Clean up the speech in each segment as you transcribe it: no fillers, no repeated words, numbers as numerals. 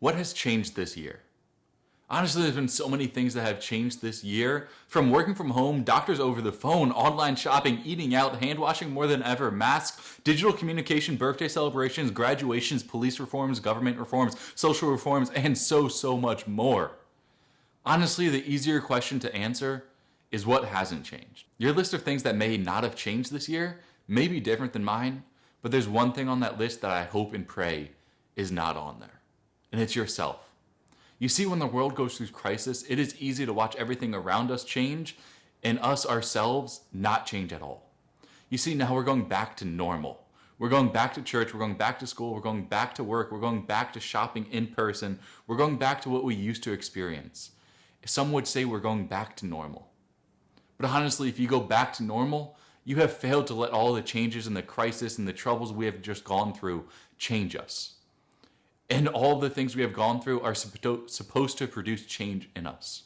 What has changed this year? Honestly, there's been so many things that have changed this year. From working from home, doctors over the phone, online shopping, eating out, hand washing more than ever, masks, digital communication, birthday celebrations, graduations, police reforms, government reforms, social reforms, and so much more. Honestly, the easier question to answer is what hasn't changed. Your list of things that may not have changed this year may be different than mine, but there's one thing on that list that I hope and pray is not on there, and it's yourself. You see, when the world goes through crisis, it is easy to watch everything around us change and us ourselves not change at all. You see, now we're going back to normal. We're going back to church, we're going back to school, we're going back to work, we're going back to shopping in person, we're going back to what we used to experience. Some would say we're going back to normal. But honestly, if you go back to normal, you have failed to let all the changes and the crisis and the troubles we have just gone through change us. And all the things we have gone through are supposed to produce change in us.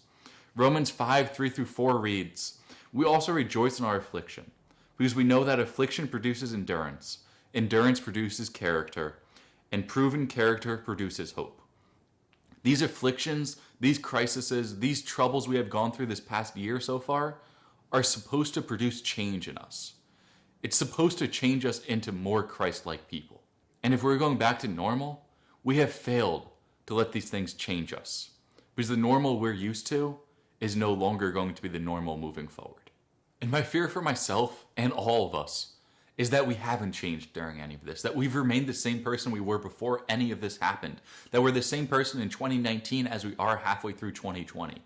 Romans 5:3-4 reads, "We also rejoice in our affliction, because we know that affliction produces endurance, endurance produces character, and proven character produces hope." These afflictions, these crises, these troubles we have gone through this past year so far are supposed to produce change in us. It's supposed to change us into more Christ-like people. And if we're going back to normal, we have failed to let these things change us, because the normal we're used to is no longer going to be the normal moving forward. And my fear for myself and all of us is that we haven't changed during any of this, that we've remained the same person we were before any of this happened, that we're the same person in 2019 as we are halfway through 2020.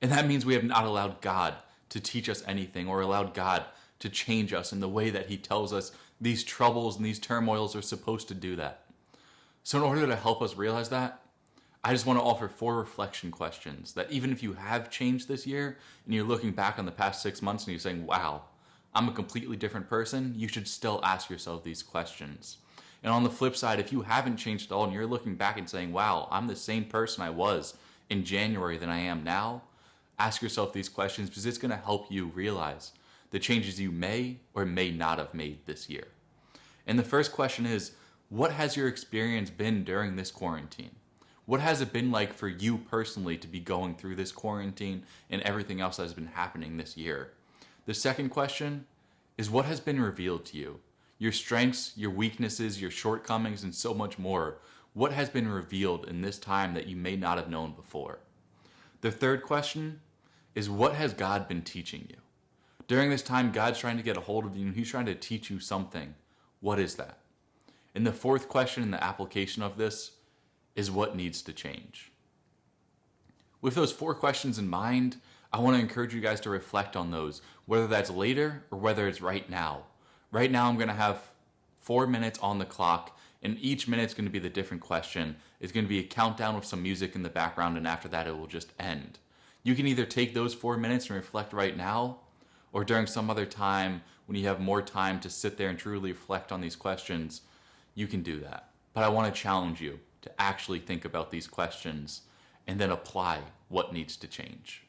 And that means we have not allowed God to teach us anything or allowed God to change us in the way that He tells us these troubles and these turmoils are supposed to do that. So in order to help us realize that, I just want to offer 4 reflection questions that even if you have changed this year and you're looking back on the past 6 months and you're saying, wow, I'm a completely different person, you should still ask yourself these questions. And on the flip side, if you haven't changed at all and you're looking back and saying, wow, I'm the same person I was in January than I am now, ask yourself these questions because it's going to help you realize the changes you may or may not have made this year. And the first question is, what has your experience been during this quarantine? What has it been like for you personally to be going through this quarantine and everything else that has been happening this year? The second question is, what has been revealed to you? Your strengths, your weaknesses, your shortcomings, and so much more. What has been revealed in this time that you may not have known before? The third question is, what has God been teaching you? During this time, God's trying to get a hold of you and He's trying to teach you something. What is that? And the fourth question in the application of this is, what needs to change? With those 4 questions in mind, I want to encourage you guys to reflect on those, whether that's later or whether it's right now. Right now, I'm going to have 4 minutes on the clock, and each minute's going to be the different question. It's going to be a countdown with some music in the background, and after that, it will just end. You can either take those 4 minutes and reflect right now, or during some other time when you have more time to sit there and truly reflect on these questions, you can do that. But I want to challenge you to actually think about these questions and then apply what needs to change.